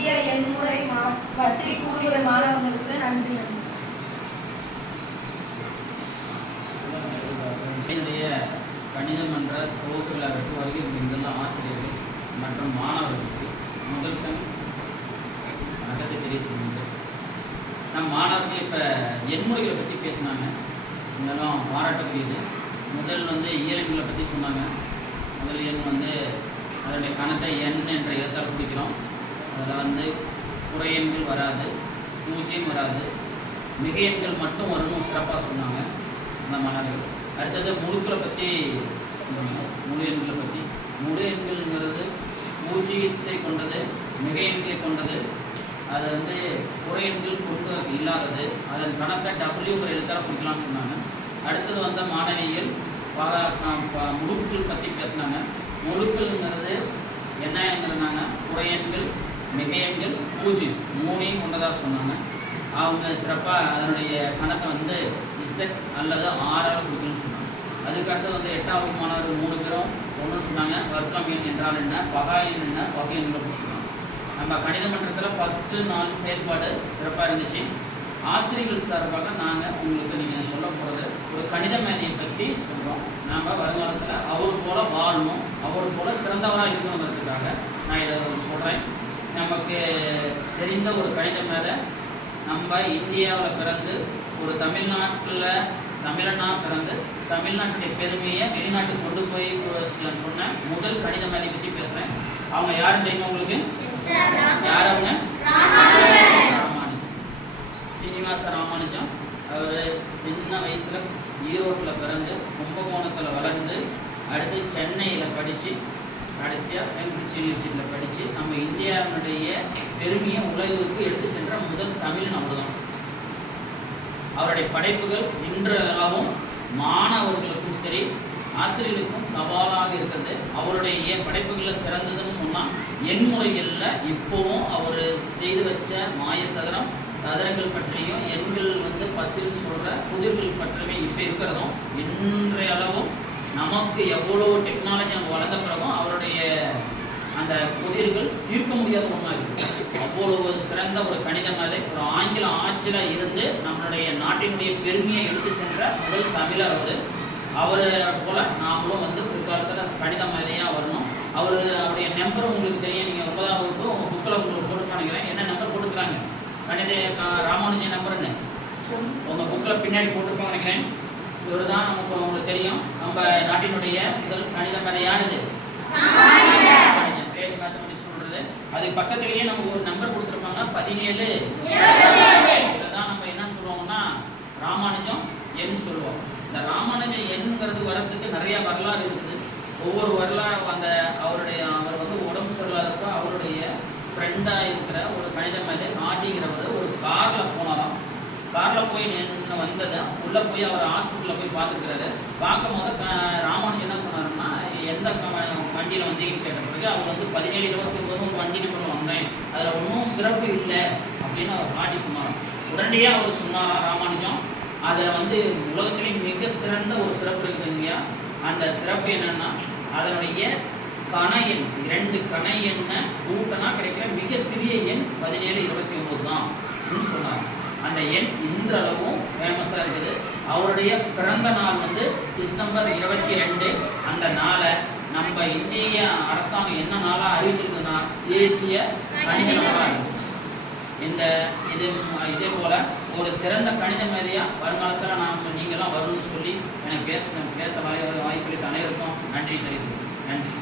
இந்திய எண்முறை பற்றி கூறிய மாணவர்களுக்கு நன்றி. என்னுடைய கணிதம் என்ற துவக்க விழாவிற்கு வருகை புரிந்துள்ள ஆசிரியர்கள் மற்றும் மாணவர்களுக்கு முதல் வணக்கத்தை தெரிவித்துள்ளேன். நம் மாணவர்கள் இப்போ எண்முறைகளை பற்றி பேசினாங்க, இருந்தாலும் பாராட்டக்கூடியது. முதல் இயலெண்களை பற்றி சொன்னாங்க. முதல் எண் அதனுடைய கணத்தை எண் என்ற எழுத்தால் குறிக்கிறோம். அதில் குறை எண்கள் வராது, பூஜ்ஜியம் வராது, மிக எண்கள் மட்டும் வரணும் சிறப்பாக சொன்னாங்க அந்த மாணவர்கள். அடுத்தது முழுக்களை பற்றி சொன்னாங்க. முழு எண்களை பற்றி, முழு எண்கள்ங்கிறது பூஜ்ஜியத்தை கொண்டது, மிக எண்களை கொண்டது, அது குறை எண்கள் கொண்டு இல்லாதது, அதன் கணக்கை டபிள்யூங்கிற எழுத்தால் குறிக்கலாம்னு சொன்னாங்க. அடுத்தது மாணவியல் முழுக்கள் பற்றி பேசினாங்க. முழுக்கள்ங்கிறது என்னங்கிறதுனாங்க குறை எண்கள், மிக எண்கள், பூஜ்ஜியம் மூணையும் கொண்டதாக சொன்னாங்க. அவங்க சிறப்பாக அதனுடைய கணக்கை இசட் அல்லது ஆறால் கொடுக்கணும்னு சொன்னாங்க. அதுக்கடுத்து 8வது மாணவர் 3 பேரும் ஒன்று சொன்னாங்க. வர்க்கம் எண் என்றால் என்ன, பகா எண் என்ன, வகை எண்கள் சொன்னாங்க. நம்ம கணித மன்றத்தில் ஃபஸ்ட்டு 4 செயல்பாடு சிறப்பாக இருந்துச்சு. ஆசிரியர்கள் சார்பாக நாங்கள் உங்களுக்கு நீங்கள் சொல்ல போகிறது ஒரு கணித மேதையை பற்றி சொல்கிறோம். நாம் வருங்காலத்தில் அவர் போல் வாழணும், அவர் போல் சிறந்தவராக இருக்கணுங்கிறதுக்காக நான் இதை சொல்கிறேன். நமக்கு தெரிந்த ஒரு கணித மேதை, நம்ம இந்தியாவில் பிறந்து ஒரு தமிழனாக பிறந்து தமிழ்நாட்டுடைய பெருமையை வெளிநாட்டுக்கு கொண்டு போய் சொன்ன முதல் கணித மேதை பற்றி பேசுகிறேன். அவங்க யாரும் தெரியுமா உங்களுக்கு? யார் அவங்க? ராமானுஜம், சீனிவாச ராமானுஜம். அவர் சின்ன வயசில் ஈரோட்டில் பிறந்து கும்பகோணத்தில் வளர்ந்து அடுத்து சென்னையில் படித்து கடைசியாக கேம்பிரிட்ஜ் யூனிவர்சிட்டியில் படித்து நம்ம இந்தியாவினுடைய பெருமையை உலகுக்கு எடுத்து சென்ற முதல் தமிழன் அவர் தான். அவருடைய படைப்புகள் இன்றளவும் மாணவர்களுக்கும் சரி ஆசிரியர்களுக்கும் சவாலாக இருக்கிறது. அவருடைய படைப்புகளில் சிறந்ததுன்னு சொன்னால் எண்முறைகளில் இப்போவும் அவர் செய்து வச்ச மாய சதுரங்கள் பற்றியும் எண்கள் பசில் சொல்கிற புதிர்கள் பற்றியுமே இப்போ இருக்கிறதும் இன்றைய அளவும் நமக்கு எவ்வளோ டெக்னாலஜி நம்ம வளர்ந்த பிறகும் அவருடைய அந்த புதிர்கள் தீர்க்க முடியாத ஒன்றா இருக்குது. அவ்வளவு சிறந்த ஒரு கணித மேதை, ஒரு ஆங்கில ஆட்சியில் இருந்து நம்மளுடைய நாட்டினுடைய பெருமையை எடுத்து சென்ற முதல் தமிழர் அவரை போல் நாமளும் பிற்காலத்தில் கணித மேதையாக வரணும். அவருடைய நம்பர் உங்களுக்கு தெரியும். நீங்கள் 9ஆம் வகுப்பு உங்கள் புக்கில் உங்களுக்கு போட்டுக்கானுங்கிறேன். என்ன நம்பர் போட்டுக்கிறாங்க? கணித ராமானுஜன் நம்பர்னு உங்கள் புக்கில் பின்னாடி போட்டுருப்பாங்க நினைக்கிறேன். இவர் தான் உங்களுக்கு தெரியும். நம்ம நாட்டினுடைய முதல் கணித மேதை யாருது? சொல்றது. அதுக்கு பக்கத்திலேயே நமக்கு ஒரு நம்பர் கொடுத்துருப்பாங்க 17. இதுதான் நம்ம என்ன சொல்லுவோம்னா ராமானுஜம் எண் சொல்லுவோம். இந்த ராமானுஜம் எண்ணுங்கிறது வரத்துக்கு நிறைய வரலாறு இருக்குது. ஒவ்வொரு வரலாறு அவர் உடம்பு சரியில்லாதப்போ அவருடைய ஃப்ரெண்டாக இருக்கிற ஒரு கணித மேதை ஆட்டிங்கிறவர் ஒரு காரில் போனாராம். காரில் போய் நின்று வந்ததை உள்ளே போய் அவர் ஹாஸ்பிட்டலில் போய் பார்த்துக்கிறாரு. பார்க்கும் போது ராமானுஜன் என்ன சொன்னாருன்னா, எந்த வண்டியில் வந்தீங்கன்னு கேட்ட பிறகு அவர் 17-29 ஒரு வண்டி நம்பர் வந்தேன், அதில் ஒன்றும் சிறப்பு இல்லை அப்படின்னு அவர் பாட்டி சொன்னார். உடனடியாக அவர் சொன்னாரா ராமானுஜம், அதில் உலகத்திலே மிக சிறந்த ஒரு சிறப்பு இருக்குது இல்லையா? அந்த சிறப்பு என்னென்னா அதனுடைய கண எண் 2 கண எண்ணை கூட்டனா கிடைக்கிற மிக சிறிய எண் 17-29 தான் அப்படின்னு சொன்னார். அந்த எண் இன்றளவும் ஃபேமஸாக இருக்குது. அவருடைய பிறந்த நாள் டிசம்பர் 22. அந்த நாளை நம்ம இந்திய அரசாங்கம் என்ன நாளாக அறிவிச்சிருக்குன்னா தேசிய கணித நாளாக அறிவிச்சிருக்கு. இதே போல் ஒரு சிறந்த கணித மேதையாக வருங்காலத்தில் நீங்களாம் வரும்னு சொல்லி எனக்கு பேச வாய்ப்பளித்த அனைவருக்கும் நன்றி தெரிவித்துக்கிறேன். நன்றி.